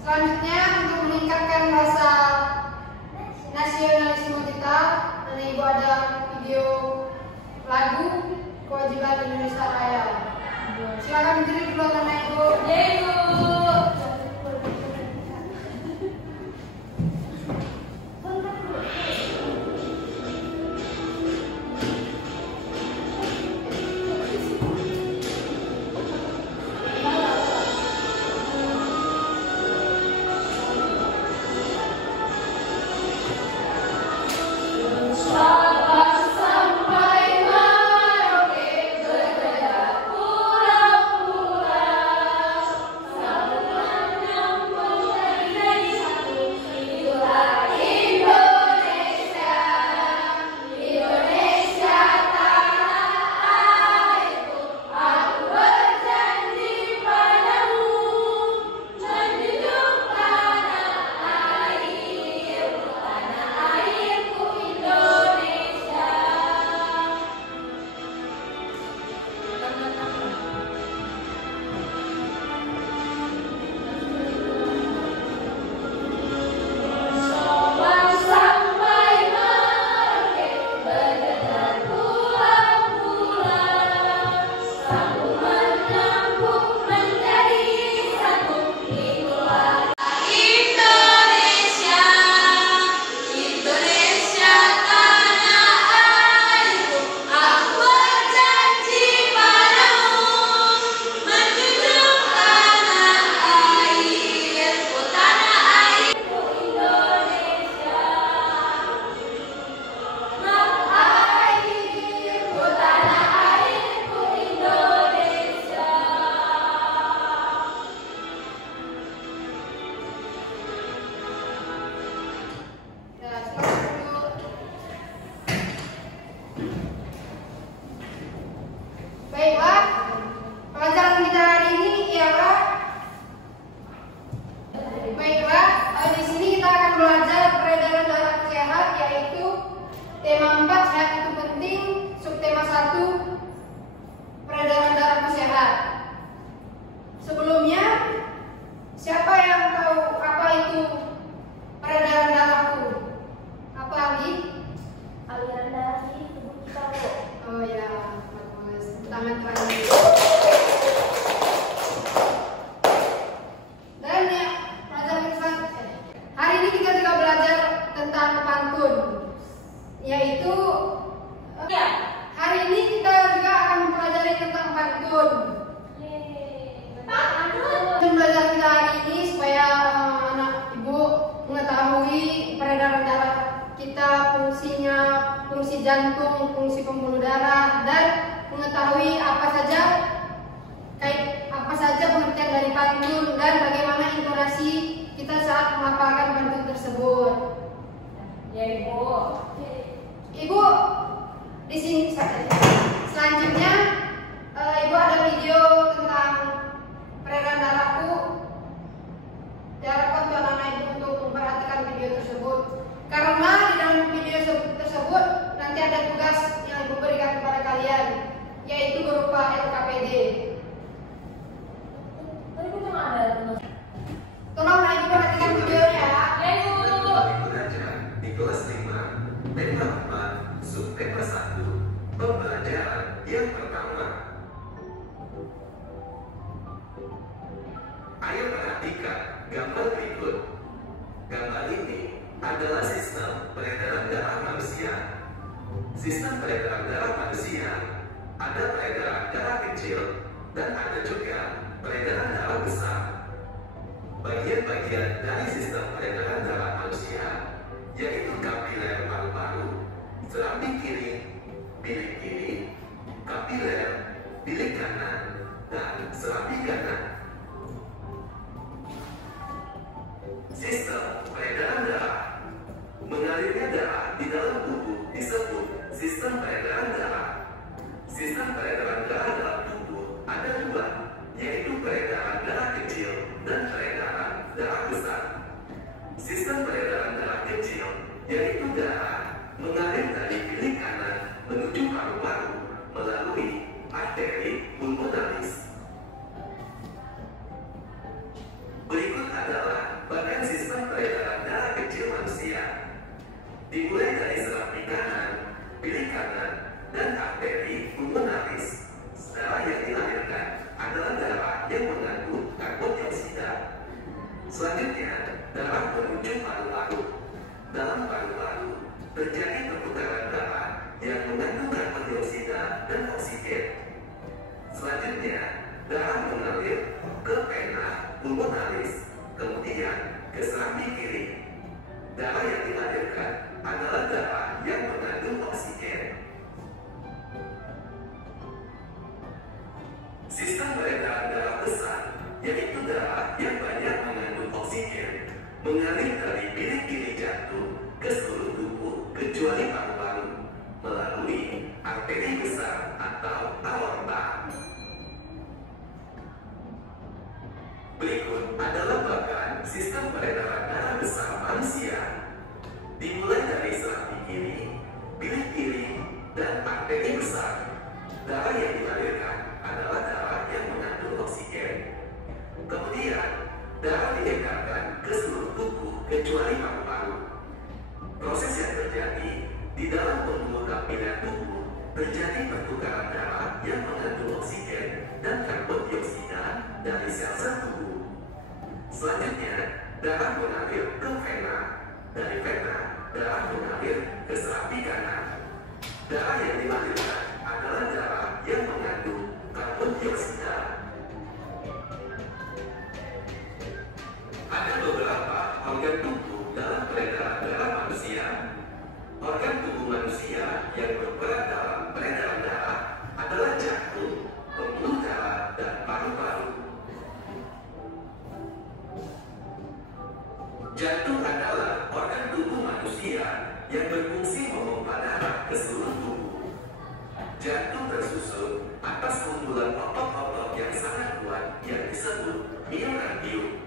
Selanjutnya untuk meningkatkan rasa nasionalisme kita, nanti Ibu ada video lagu Kewajiban Indonesia Raya. Silakan berdiri dulu karena Ibu. Baiklah, pelajaran kita hari ini ialah di sini kita akan belajar peredaran darah sehat, yaitu tema 4 sehat itu penting, subtema 1 peredaran darah sehat. Sebelumnya, siapa yang tahu apa itu peredaran darahku? Apa lagi? Aliran darah di tubuh kita, Bu. Oh ya, bagus. Tangan lagi. Dan ya, pelajaran hari ini kita juga belajar tentang pantun, yaitu hari ini kita juga akan mempelajari tentang pantun. Pantun belajar kita hari ini supaya anak ibu mengetahui peredaran darah kita, fungsinya, fungsi jantung, fungsi pembuluh darah, dan mengetahui apa saja pengertian dari pantun dan bagaimana intonasi kita saat melafalkan pantun tersebut. Ya, Ibu. Ibu, di sini selanjutnya Ibu ada video tentang peredaran darahku. Diharapkan tuan anak Ibu untuk memperhatikan video tersebut, karena di dalam video tersebut nanti ada tugas yang Ibu berikan kepada kalian, yaitu berupa LKPD. Tadi aku cuma ada tugas. Tolong anak Ibu perhatikan videonya ya. Ya, Ibu. Belajar di kelas 5, tema 4, subtema 1, pembelajaran yang pertama. Ayo perhatikan gambar berikut. Gambar ini adalah sistem peredaran darah manusia. Sistem peredaran darah manusia ada peredaran darah kecil dan ada juga peredaran darah besar. Bagian-bagian dari sistem peredaran darah manusia yaitu kapiler paru-paru, serambi kiri, bilik kiri, kapiler, bilik kanan, dan serambi kanan. Sistem peredaran darah. Mengalirnya darah di dalam tubuh disebut sistem peredaran darah. Sistem peredaran darah dalam tubuh ada dua, yaitu peredaran darah kecil dan peredaran darah besar. Sistem peredaran darah kecil yaitu darah mengalir dari bilik kanan menuju paru-paru melalui arteri pulmonalis. Berikut adalah dimulai dari serambi kanan, bilik kanan, dan arteri pulmonalis. Darah yang dilahirkan adalah darah yang mengandung karbon dioksida. Selanjutnya, darah menuju paru-paru. Dalam paru-paru terjadi pertukaran darah yang mengandung karbon dioksida dan oksigen. Selanjutnya, darah mengalir ke vena pulmonalis, kemudian ke serambi kiri. Darah yang dilahirkan adalah darah yang mengandung oksigen. Sistem peredaran darah besar, yaitu darah yang banyak mengandung oksigen, mengalir dari bilik kiri jantung ke seluruh tubuh kecuali paru-paru melalui arteri besar atau aorta. Berikut adalah bagan sistem peredaran darah besar manusia. Dimulai dari serambi kiri, bilik kiri, dan arteri besar. Darah yang dilahirkan adalah darah yang mengandung oksigen. Kemudian, darah diedarkan ke seluruh tubuh kecuali paru-paru. Proses yang terjadi di dalam pembuluh kapiler tubuh terjadi pertukaran darah yang mengandung oksigen dan karbon dioksida dari sel-sel tubuh. Selanjutnya, darah mengalir ke vena. Dari vena, darah mengalir ke serambi kanan. Darah yang dilahirkan adalah darah yang mengandung karbon dioksida. Ada beberapa organ tubuh dalam peredaran darah manusia. Organ tubuh manusia yang berperan dalam peredaran darah adalah jantung, pembuluh darah, dan paru-paru. Jantung adalah organ tubuh manusia yang berfungsi memompa darah ke seluruh tubuh. Jantung tersusun atas kumpulan otot-otot yang sangat kuat yang disebut miokardium.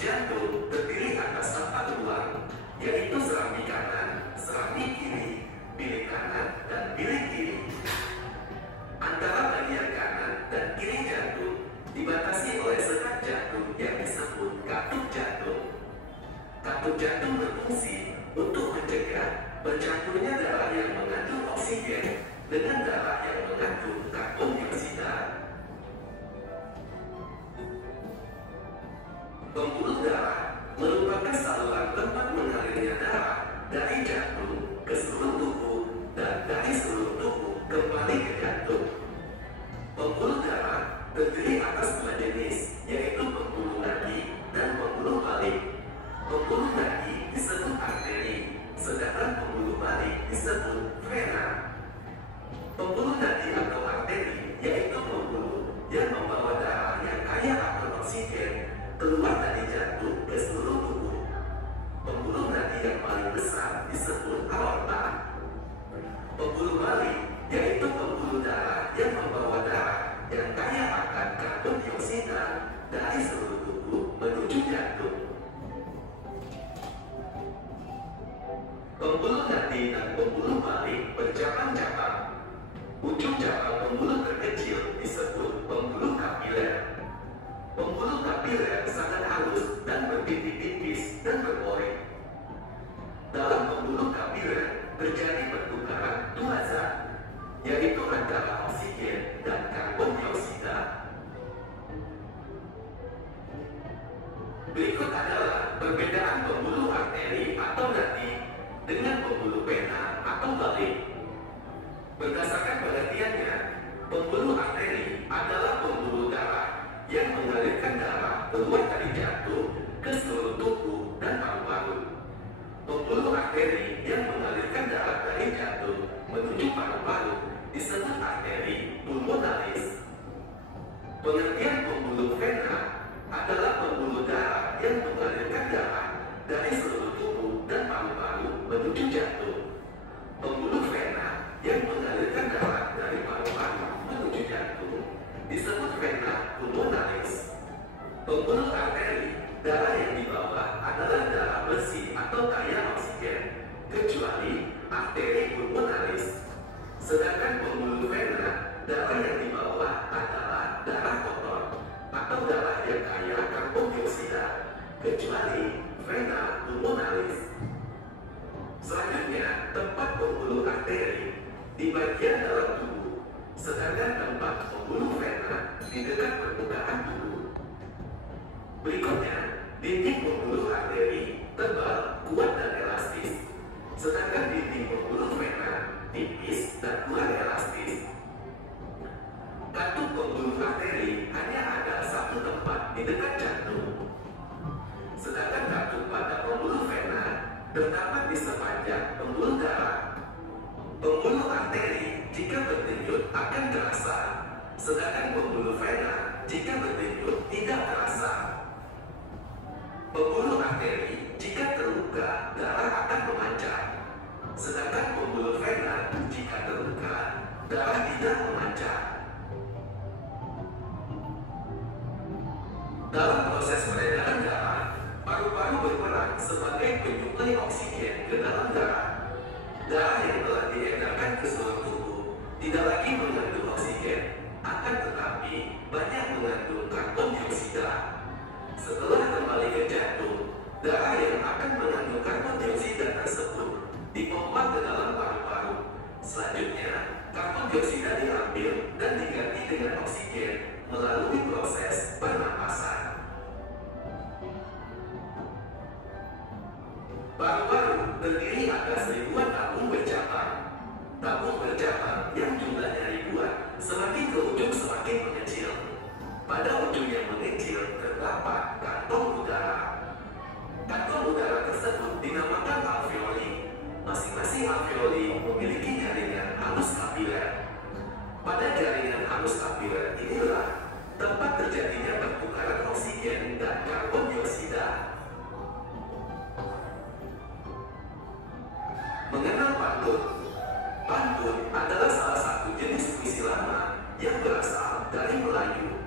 Jantung terdiri atas 4 ruang, yaitu serambi kanan, serambi kiri, bilik kanan, dan bilik kiri. Antara bagian kanan dan kiri jantung dibatasi oleh sekat jantung yang disebut katup jantung. Katup jantung berfungsi untuk mencegah bercampurnya darah yang mengandung oksigen dengan darah yang mengandung karbon dioksida. Pembuluh darah merupakan saluran tempat mengalirnya darah dari jantung ke seluruh tubuh dan dari seluruh tubuh kembali ke jantung. Pembuluh darah terdiri atas 2 jenis, yaitu pembuluh nadi dan pembuluh balik. Pembuluh nadi disebut arteri, sedangkan pembuluh balik disebut vena. Pembuluh nadi atau arteri yaitu pembuluh yang membawa darah yang kaya akan oksigen keluar dari jantung ke seluruh tubuh. Pembuluh nadi yang paling besar disebut aorta. Pembuluh balik yaitu pembuluh darah yang membawa darah yang kaya akan karbon dioksida dari seluruh tubuh menuju jantung. Pembuluh nadi dan pembuluh balik bercabang-cabang. Ujung cabang pembuluh terkecil disebut pembuluh kapiler. Pembuluh kapiler sangat halus dan bertitik-tipis dan berpori. Dalam pembuluh kapiler terjadi pertukaran 2 zat, yaitu antara oksigen dan karbon dioksida. Berikut adalah perbedaan pembuluh arteri atau nadi dengan pembuluh vena atau balik. Berdasarkan pengertiannya, pembuluh arteri adalah pembuluh darah yang mengalirkan darah keluar dari jantung ke seluruh tubuh dan paru-paru. Pembuluh arteri yang mengalirkan darah dari jantung menuju paru-paru disebut arteri pulmonalis. Pengertian pembuluh vena adalah pembuluh darah yang mengalirkan darah dari seluruh tubuh dan paru-paru menuju jantung. Pembuluh vena yang mengalirkan darah dari paru-paru menuju jantung disebut vena pulmonalis. Pembuluh arteri, darah yang dibawa adalah darah besi atau kaya oksigen, kecuali arteri pulmonalis. Sedangkan pembuluh vena, darah yang dibawa adalah darah kotor atau darah yang kaya karbon dioksida, kecuali vena pulmonalis. Selanjutnya, tempat pembuluh arteri di bagian dalam tubuh, sedangkan tempat pembuluh vena di dekat permukaan tubuh. Berikutnya, dinding pembuluh arteri tebal, kuat dan elastis, sedangkan dinding pembuluh vena tipis dan kurang elastis. Katup pembuluh arteri hanya ada satu tempat di dekat jantung, sedangkan katup pada pembuluh vena terdapat di sepanjang pembuluh darah. Pembuluh arteri jika berdenyut akan terasa, sedangkan pembuluh vena jika berdenyut tidak terasa. Pembuluh arteri jika terluka, darah akan memancar, sedangkan pembuluh vena jika terluka, darah tidak memancar. Dalam proses peredaran darah, paru-paru berperan sebagai penyuplai oksigen ke dalam darah. Darah yang telah diedarkan ke seluruh tubuh tidak lagi mengandung oksigen, akan tetapi banyak mengandung karbon dioksida. Setelah kembali ke jantung, darah yang akan mengandung karbon dioksida tersebut dipompa ke dalam paru-paru. Selanjutnya, karbon dioksida diambil dan diganti dengan oksigen melalui proses pernapasan. Paru-paru terdiri atas ribuan tabung bercabang. Tabung bercabang yang jumlahnya ribuan, semakin ke ujung semakin mengecil. Pada ujung yang mengecil terdapat kantong udara. Kantong udara tersebut dinamakan alveoli. Masing-masing alveoli memiliki jaringan halus kapiler. Pada jaringan halus kapiler inilah tempat terjadinya pertukaran oksigen dan karbon dioksida. Mengenal pantun. Pantun adalah salah satu jenis puisi lama yang berasal dari Melayu.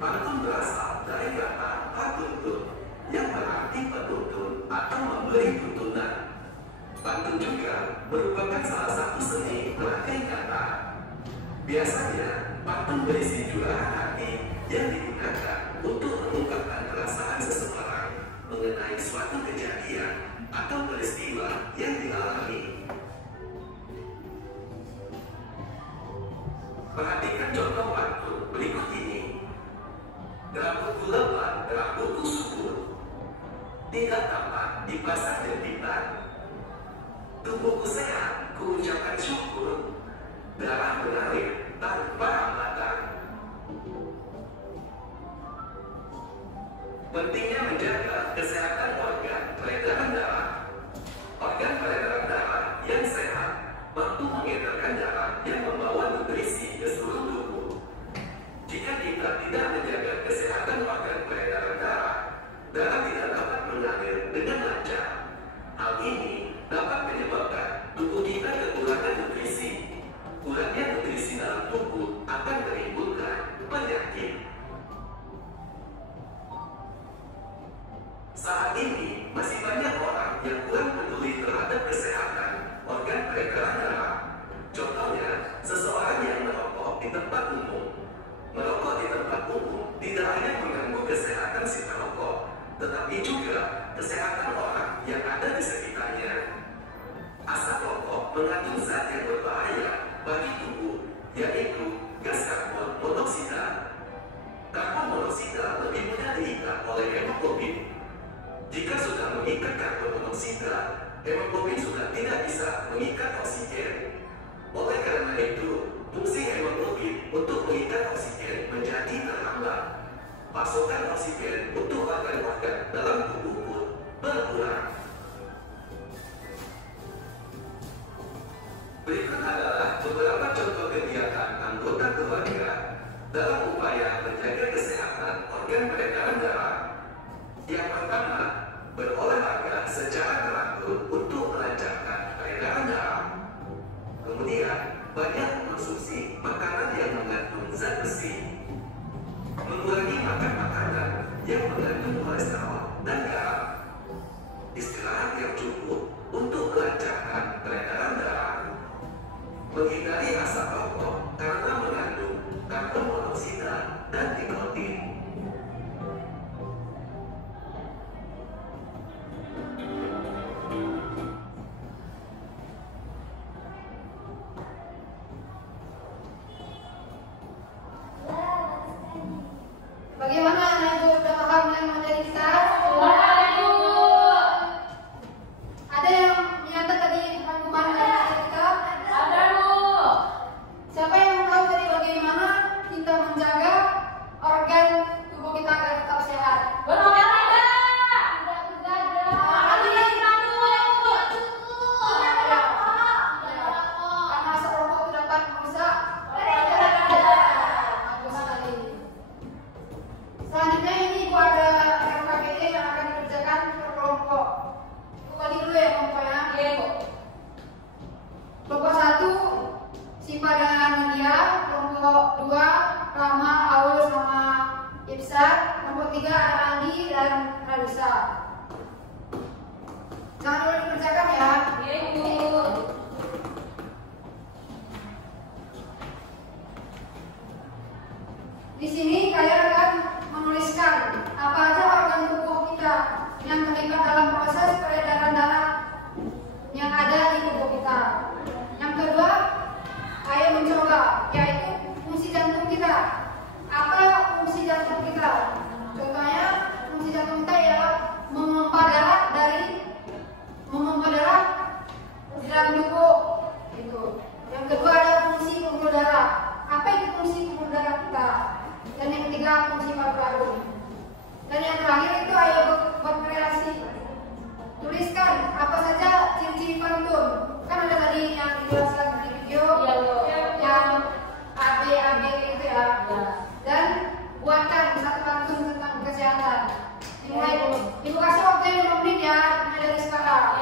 Pantun berasal dari kata patuntun yang berarti penuntun atau memberi tuntunan. Pantun juga merupakan salah satu seni merangkai kata. Biasanya, pantun berisi curahan hati yang digunakan untuk mengungkapkan perasaan seseorang mengenai suatu kejadian atau peristiwa yang dialami. Perhatikan contoh pantun berikut ini. Rambutku lebat, rambutku subur, tidak dapat dipasang jempitan. Tubuhku sehat, ku ucapkan syukur, darah mengalir tanpa hambatan. Pentingnya menjaga kesehatan organ peredaran darah. Organ peredaran darah yang sehat mampu mengedarkan darah yang membawa nutrisi ke seluruh tubuh. Jika kita tidak menjaga kesehatan organ peredaran darah, darah tidak dapat mengalir dengan lancar. Hal ini dapat menyebabkan tubuh kita kekurangan nutrisi. Kurangnya nutrisi dalam tubuh akan menimbulkan penyakit. Saat ini, masih banyak orang yang kurang peduli terhadap kesehatan organ peredaran darah. Contohnya, seseorang yang merokok di tempat umum. Merokok di tempat umum tidak hanya mengganggu kesehatan si perokok, tetapi juga kesehatan orang yang ada di sekitarnya. Asap rokok mengandung zat yang berbahaya bagi tubuh, yaitu gas karbon monoksida. Karbon monoksida lebih mudah diikat oleh hemoglobin. Jika sudah mengikat karbon monoksida, hemoglobin sudah tidak bisa mengikat oksigen. Oleh karena itu, fungsi hemoglobin untuk mengikat oksigen menjadi terhambat. Pasokan oksigen untuk organ-organ dalam tubuh pun berkurang. Berikut adalah beberapa contoh kegiatan anggota keluarga dalam upaya menjaga kesehatan organ peredaran darah. Yang pertama, berolahraga secara teratur untuk melancarkan peredaran darah. Kemudian, banyak mengonsumsi makanan yang mengandung zat besi. Mengurangi makan makanan yang mengandung analisa. Jangan lupa dikerjakan ya. Iya, Ibu. Di sini kalian akan menuliskan apa aja organ tubuh kita yang terlibat dalam proses peredaran darah yang ada di tubuh kita. Yang kedua, ayo mencoba, yaitu fungsi jantung kita. Apa fungsi jantung kita? Contohnya, fungsi jantung kita ialah memompa darah ke dalam tubuh. Gitu. Yang kedua ada fungsi pembuluh darah. Apa itu fungsi pembuluh darah kita? Dan yang ketiga fungsi paru-paru. Dan yang terakhir itu ayo buat relasi. Tuliskan apa saja ciri-ciri pantun. Kan ada tadi yang dijelaskan di video, yang AB gitu ya. Dan buatkan satu pantun tentang kesehatan. Dimulai dulu. Ibu kasih waktu 5 menit ya, mulai dari sekarang.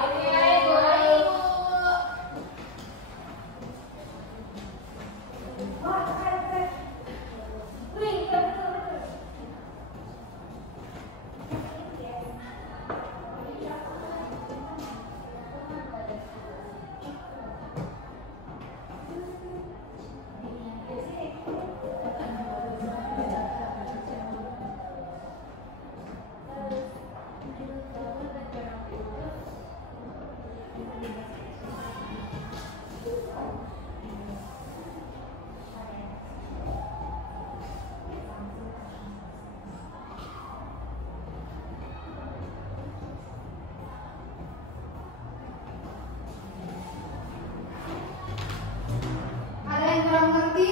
Ada yang kurang ngerti?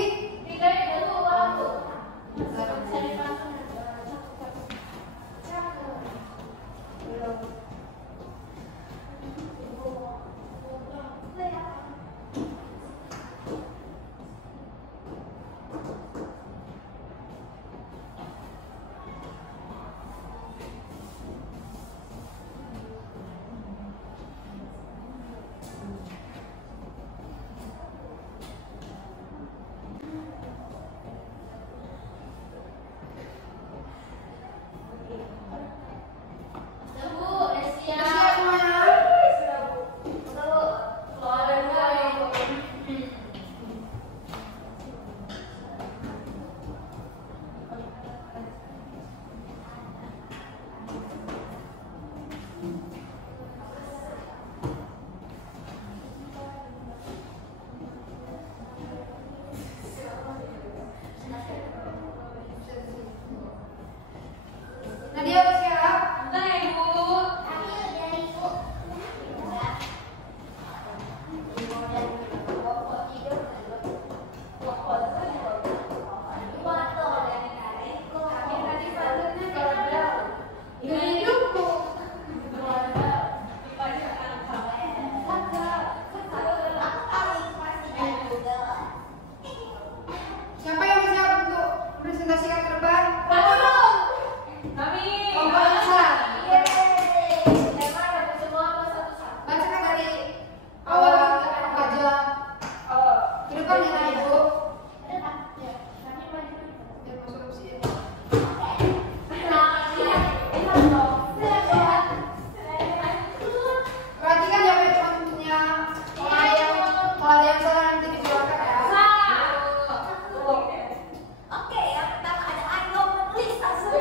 Nadia udah siap? Bentar ya, Ibu. Siapa yang siap untuk presentasikan ke depan? Kami. Oh, baca. Bacakan dari awal apa aja. Ke depan ya, Ibu. Biar masuk ke sini. Perhatikan ya bentuknya. Kalau ada yang salah nanti dijelaskan ya. Oke, yang pertama ada ayo menulis langsung.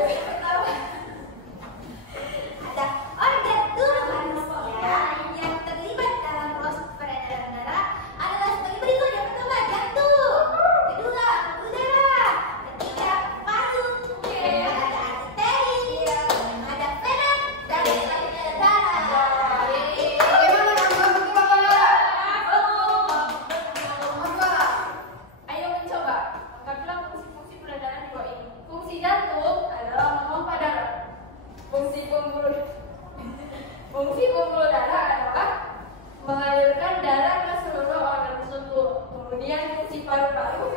Ada organ tubuh manusia yang terlibat dalam proses peredaran darah adalah sebagai berikut. Yang pertama jantung, kedua pembuluh darah, ketiga paru, ada arteri, ada vena, dan selanjutnya ada darah. Bagaimana kamu betul apa? Apa? Ayo mencoba. Anggaplah fungsi-fungsi peredaran di bawah ini. Fungsi jantung adalah memompa darah. Fungsi pembuluh darah adalah mengalirkan darah ke seluruh organ tubuh. Kemudian fungsi paru-paru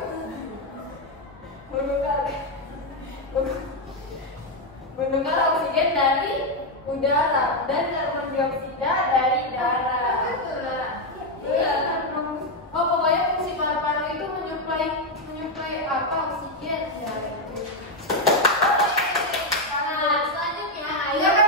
menukar oksigen dari udara dan karbon dioksida dari darah. Iya. Oh, pokoknya fungsi paru-paru itu menyuplai apa oksigen ya. Nah, selanjutnya Iya kan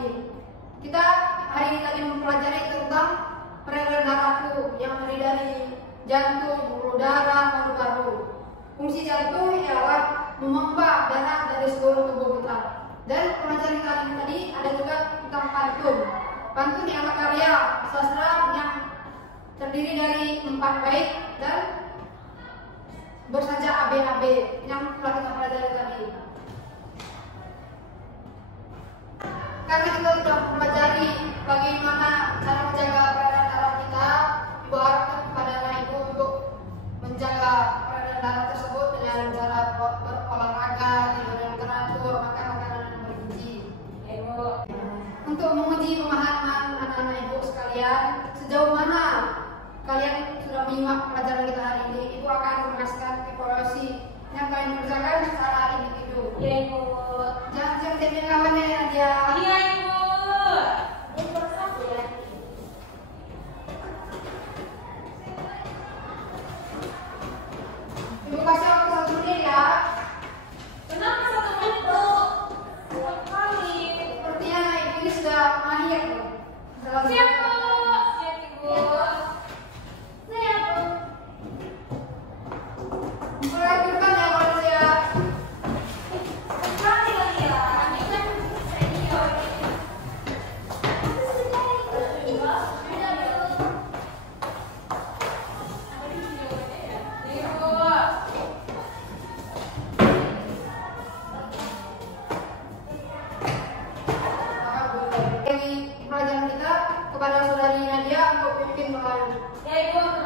ini. Kita hari ini tadi mempelajari tentang peredaran darahku yang terdiri dari jantung, pembuluh darah, paru-paru. Fungsi jantung ialah memompa darah dari seluruh tubuh kita. Dan pelajaran kali ini tadi ada juga tentang pantun. Pantun ialah karya sastra yang terdiri dari 4 bait dan bersaja AB-AB yang telah kita pelajari tadi. Karena kita sudah mempelajari bagaimana cara menjaga peredaran darah kita, Ibu harapkan kepada Ibu untuk menjaga peredaran darah tersebut dengan cara berolahraga, tidur yang teratur, makan makanan yang bergizi. Untuk menguji pemahaman anak-anak Ibu sekalian, sejauh mana kalian sudah menyimak pelajaran kita hari ini, Ibu akan mengasihkan evaluasi yang kalian kerjakan secara individu. Ya Ibu. Jangan timnya kawannya Nadia. Iya Ibu. Ibu kasih waktu 1 menit ya. Kenapa 1 menit Bu? Sekali. Sepertinya Ibu ini sudah mahir loh. Siap Bu. Siap Ibu. Siap, Bu. Mulai depan ya kalau siap. Sekali lagi ya. Ini kan senior. Dari pelajaran kita kepada saudari Nadia untuk pimpin doa. Ya Ibu.